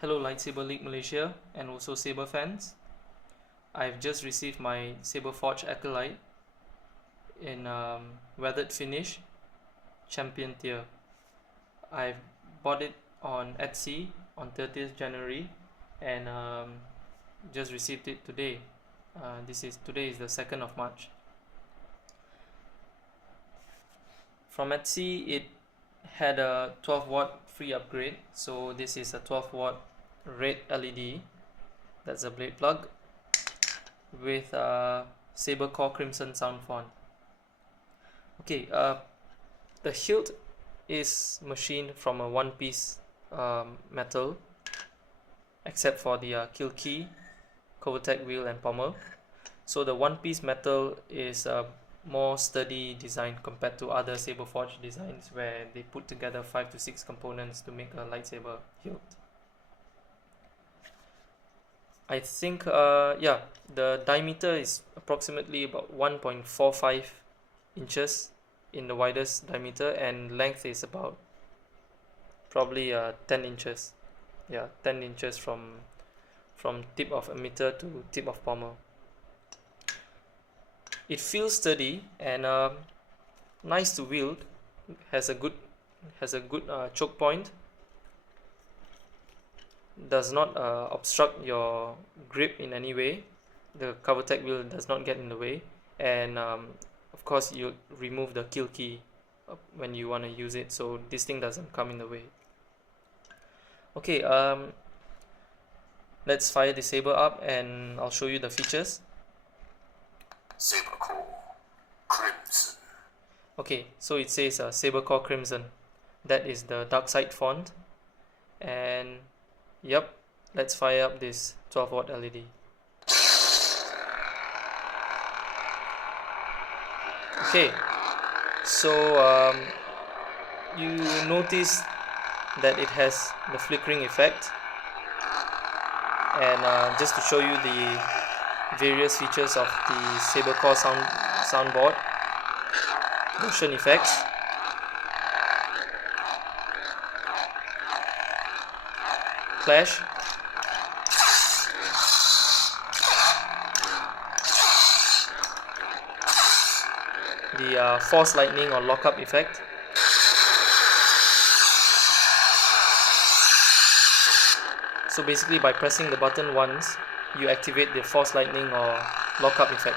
Hello Lightsaber League Malaysia and also Saber fans. I've just received my Saber Forge Acolyte in weathered finish champion tier. I've bought it on Etsy on 30th January and just received it today. Today is the 2nd of March. From Etsy, it had a 12 watt free upgrade, so this is a 12 watt red LED. That's a blade plug with Sabercore Crimson Soundfont. Okay, the hilt is machined from a one-piece metal, except for the kill key, Covertech wheel and pommel. So the one-piece metal is a more sturdy design compared to other Saberforge designs where they put together 5 to 6 components to make a lightsaber hilt. I think the diameter is approximately about 1.45 inches in the widest diameter, and length is about probably 10 inches. 10 inches from tip of emitter to tip of pommel. It feels sturdy and nice to wield. Has a good choke point. Does not obstruct your grip in any way. The Covertech wheel does not get in the way, and of course you remove the kill key when you want to use it, so this thing doesn't come in the way. Okay, let's fire the saber up and I'll show you the features. Sabercore Crimson. Okay, so it says Sabercore Crimson. That is the dark side font. And yep, let's fire up this 12 watt LED. Okay, so you notice that it has the flickering effect, and just to show you the various features of the Sabercore soundboard, motion effects, clash, the force lightning or lockup effect, so basically by pressing the button once you activate the force lightning or lockup effect.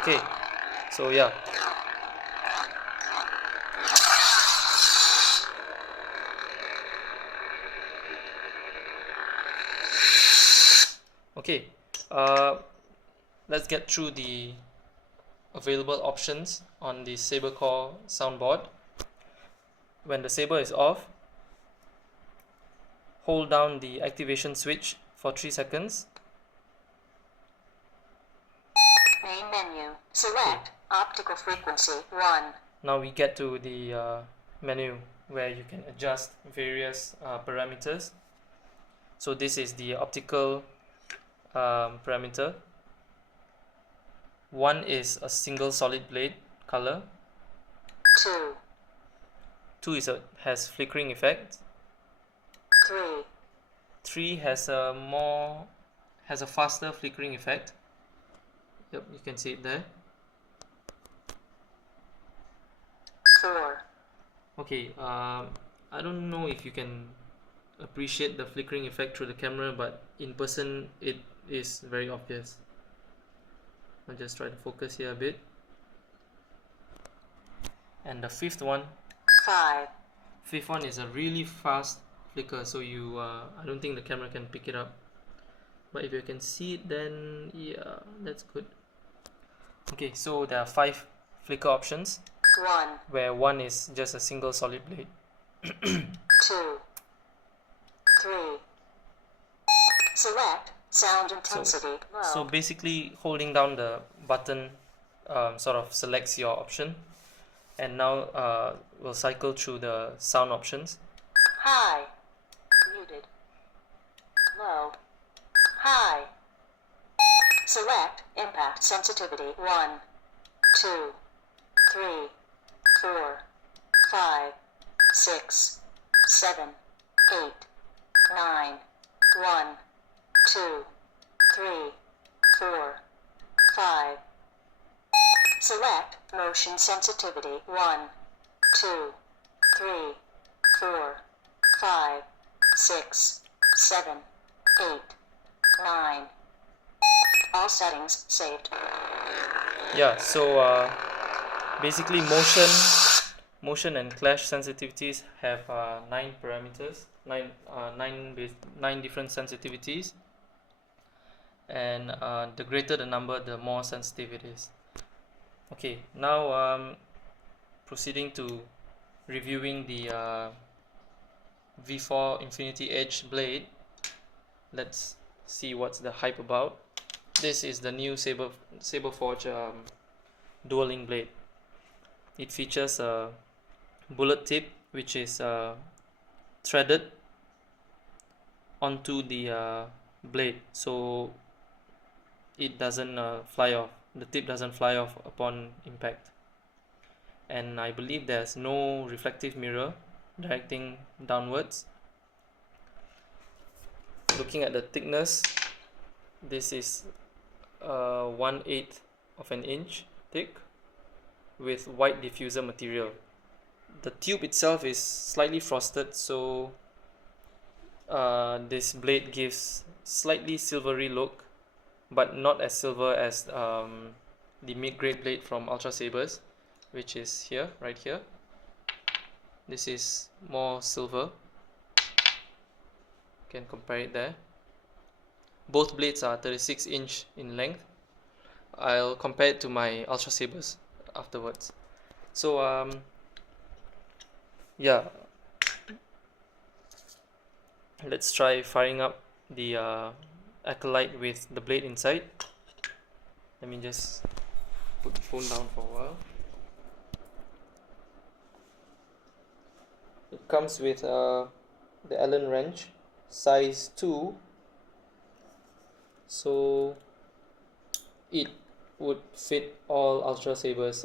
Okay, so yeah. Okay, let's get through the available options on the Sabercore soundboard. When the saber is off, hold down the activation switch for 3 seconds. Main menu. Select optical frequency 1. Now we get to the menu where you can adjust various parameters. So this is the optical parameter. 1 is a single solid blade color. 2 has flickering effect. 3 has a faster flickering effect. Yep, you can see it there. 4. Okay, I don't know if you can appreciate the flickering effect through the camera, but in person it is very obvious. I'll just try to focus here a bit. And the fifth one is a really fast flicker, so I don't think the camera can pick it up, but if you can see it, then yeah, that's good. Okay, so there are 5 flicker options, where 1 is just a single solid blade. 2, 3. Select sound intensity. So basically holding down the button sort of selects your option, and now we'll cycle through the sound options. High, muted, low, high. Select impact sensitivity 1, 2, 3, 4, 6, 7, 8, 9, 1, 2, 3, 4, 5. Select motion sensitivity 1, 2, 3, 4, 5, 6, 7, 8, 9. All settings saved. Yeah, so basically motion and clash sensitivities have 9 parameters, 9 different sensitivities, and the greater the number, the more sensitive it is. Okay, now proceeding to reviewing the V4 Infinity Edge blade. Let's see what's the hype about. This is the new Saberforge dueling blade. It features a bullet tip which is threaded onto the blade, so it doesn't fly off. The tip doesn't fly off upon impact. And I believe there's no reflective mirror directing downwards. Looking at the thickness, this is 1/8 of an inch thick with white diffuser material. The tube itself is slightly frosted, so this blade gives slightly silvery look, but not as silver as the mid-grade blade from Ultrasabers, which is here, right here. This is more silver. You can compare it there. Both blades are 36" in length. I'll compare it to my Ultrasabers afterwards. So yeah, let's try firing up the Acolyte with the blade inside. Let me just put the phone down for a while. It comes with the Allen wrench, size 2, so it would fit all Ultrasabers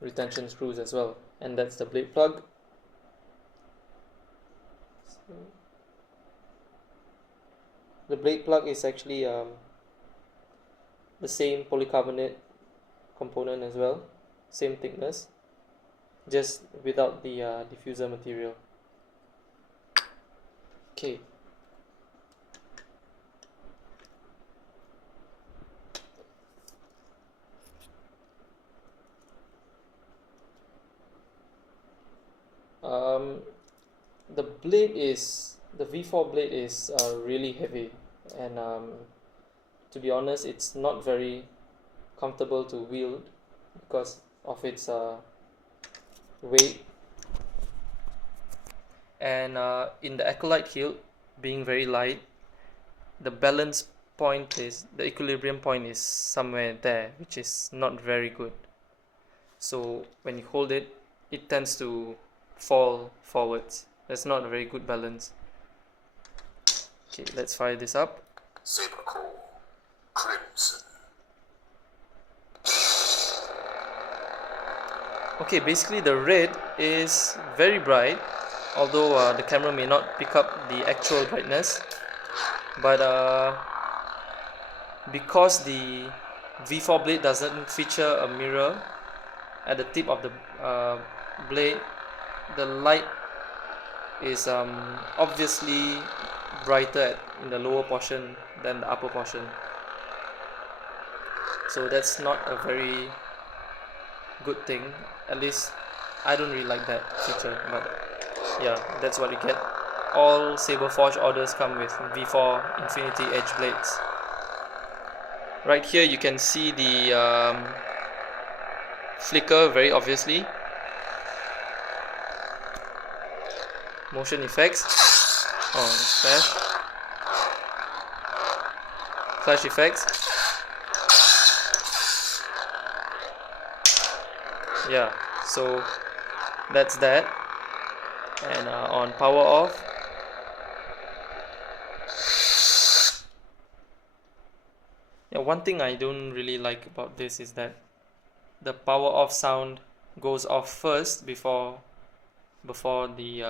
retention screws as well. And that's the blade plug. So the blade plug is actually the same polycarbonate component as well, same thickness, just without the diffuser material. Okay. The V4 blade is really heavy, and to be honest, it's not very comfortable to wield because of its weight. And in the Acolyte hilt being very light, the balance point is, the equilibrium point is somewhere there, which is not very good. So when you hold it, it tends to fall forwards. That's not a very good balance. Okay, let's fire this up. Sabercore, Crimson. Okay, basically the red is very bright, although the camera may not pick up the actual brightness, but because the V4 blade doesn't feature a mirror at the tip of the blade, the light is obviously brighter in the lower portion than the upper portion. So that's not a very good thing. At least I don't really like that feature, but yeah, that's what you get. All Saberforge orders come with V4 Infinity Edge blades. Right here you can see the flicker very obviously. Motion effects. Oh, flash effects. Yeah, so that's that. And on power off, yeah, one thing I don't really like about this is that the power off sound goes off first before before the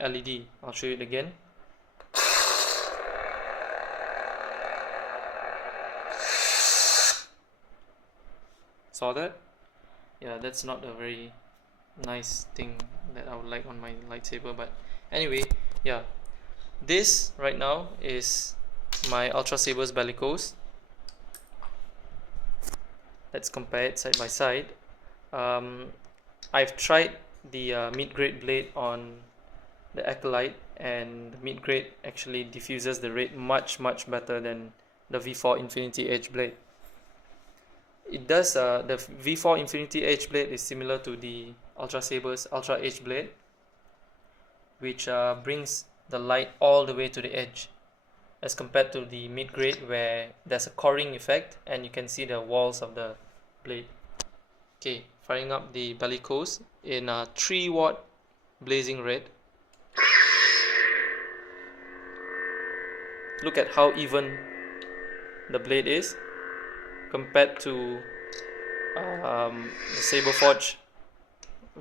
LED. I'll show you it again. Saw that? Yeah, that's not a very nice thing that I would like on my lightsaber, but anyway, yeah, this right now is my Ultrasabers Bellicose. Let's compare it side by side. I've tried the mid-grade blade on the Acolyte, and the mid-grade actually diffuses the red much better than the V4 Infinity Edge blade. It does, the V4 Infinity Edge blade is similar to the Ultrasabers Ultra Edge blade, which brings the light all the way to the edge, as compared to the mid-grade where there's a coring effect and you can see the walls of the blade. Okay, firing up the Bellicose in a 3-watt blazing red. Look at how even the blade is compared to the Saberforge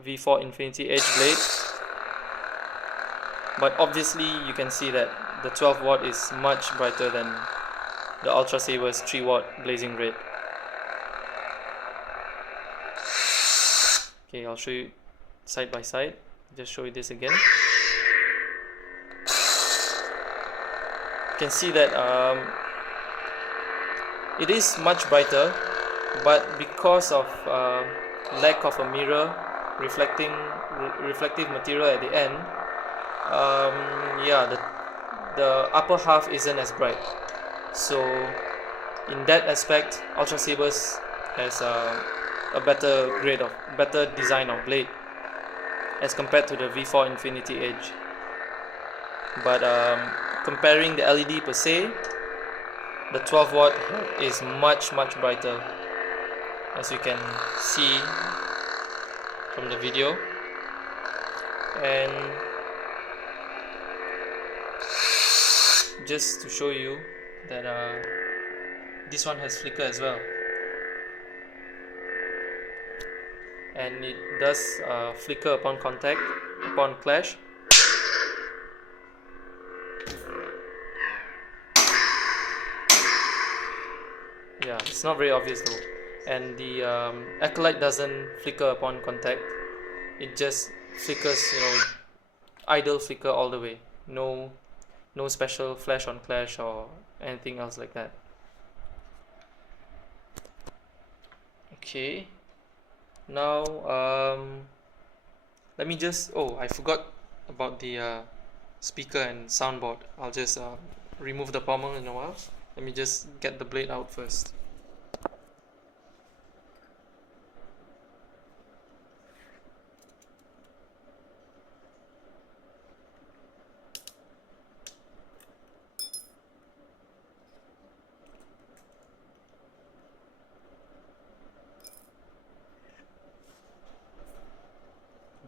V4 Infinity Edge blade. But obviously you can see that the 12-watt is much brighter than the Ultrasabers 3-watt blazing red. Okay, I'll show you side by side. Just show you this again. You can see that it is much brighter, but because of lack of a mirror reflective material at the end, yeah, the upper half isn't as bright. So in that aspect, Ultrasabers has a better design of blade as compared to the V4 Infinity Edge. But comparing the LED per se, the 12-watt is much brighter, as you can see from the video. And just to show you that this one has flicker as well, and it does flicker upon contact, upon clash. Yeah, it's not very obvious though. And the Acolyte doesn't flicker upon contact. It just flickers, idle flicker all the way. No special flash on clash or anything else like that. Okay, now let me just, I forgot about the speaker and soundboard. I'll just remove the pommel in a while. Let me just get the blade out first.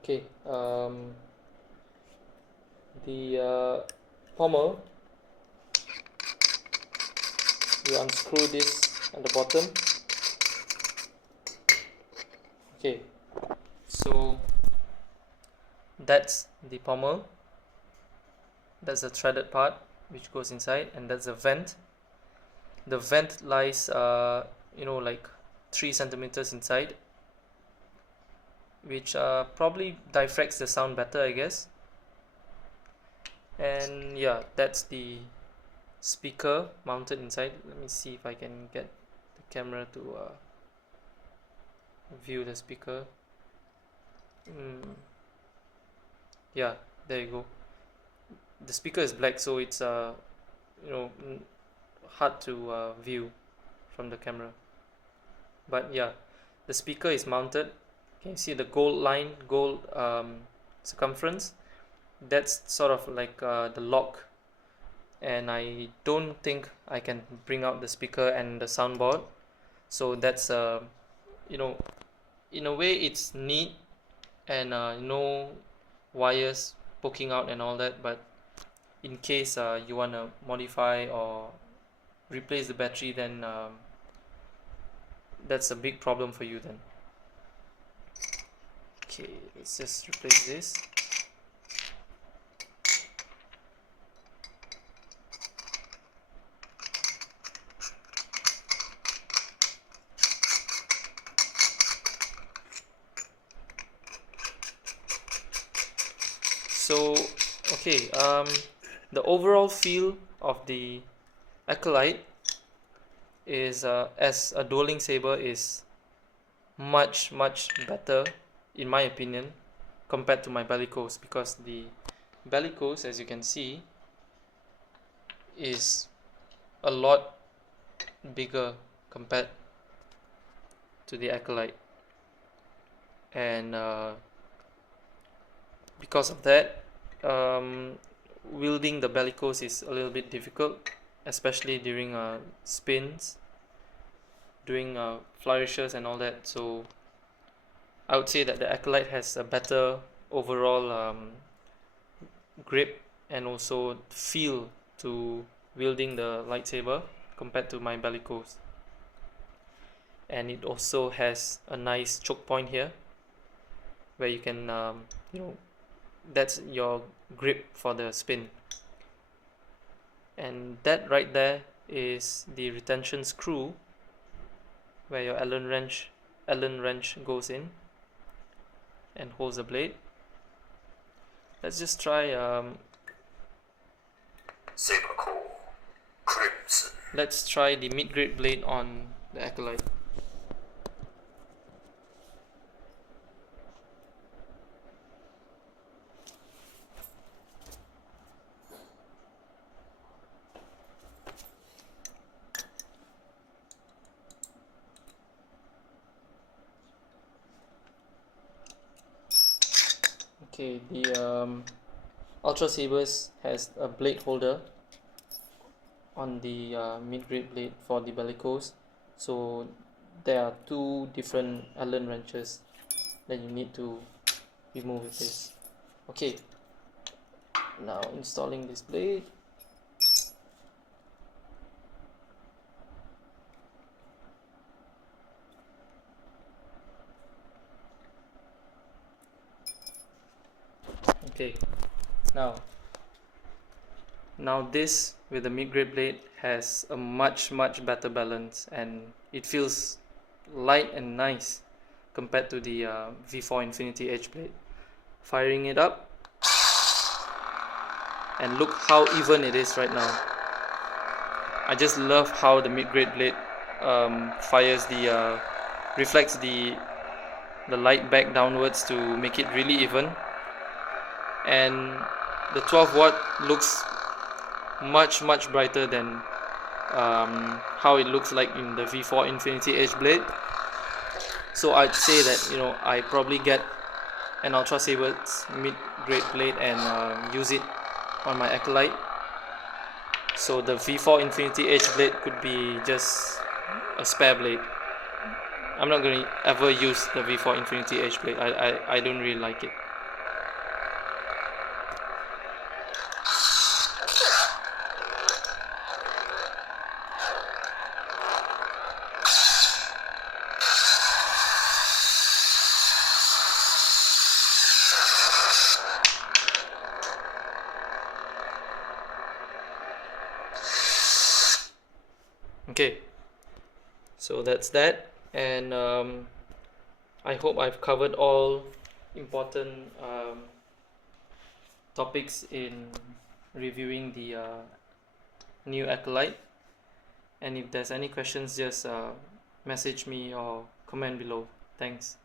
Okay, the pommel, you unscrew this at the bottom. Okay, so that's the pommel, that's the threaded part which goes inside, and that's the vent. The vent lies like 3 centimeters inside, which probably diffracts the sound better, I guess. And yeah, that's the speaker mounted inside. Let me see if I can get the camera to view the speaker. Yeah, there you go. The speaker is black, so it's hard to view from the camera. But yeah, the speaker is mounted. Can you see the gold circumference? That's sort of like the lock, and I don't think I can bring out the speaker and the soundboard. So that's in a way it's neat, and no wires poking out and all that. But in case you want to modify or replace the battery, then that's a big problem for you then. Okay, let's just replace this. So okay, the overall feel of the Acolyte is as a dueling saber is much better in my opinion compared to my Bellicose, because the Bellicose, as you can see, is a lot bigger compared to the Acolyte, and because of that, wielding the Bellicose is a little bit difficult, especially during spins, doing flourishes and all that. So I would say that the Acolyte has a better overall grip and also feel to wielding the lightsaber compared to my Bellicose. And it also has a nice choke point here where you can that's your grip for the spin, and that right there is the retention screw where your Allen wrench goes in and holds the blade. Let's just try Sabercore. Crimson. let's try the mid-grade blade on the Acolyte. Okay, the Ultrasabers has a blade holder on the mid-grade blade for the Bellicose, so there are two different Allen wrenches that you need to remove with this. Okay, now installing this blade. Okay, now this with the mid-grade blade has a much better balance, and it feels light and nice compared to the V4 Infinity Edge blade. Firing it up, and look how even it is right now. I just love how the mid-grade blade fires the reflects the light back downwards to make it really even, and the 12 watt looks much brighter than how it looks like in the V4 Infinity Edge blade. So I'd say that I probably get an Ultrasabers mid-grade blade and use it on my Acolyte. So the V4 Infinity Edge blade could be just a spare blade. I'm not going to ever use the V4 Infinity Edge blade. I don't really like it. Okay, so that's that, and I hope I've covered all important topics in reviewing the new Acolyte. And if there's any questions, just message me or comment below. Thanks.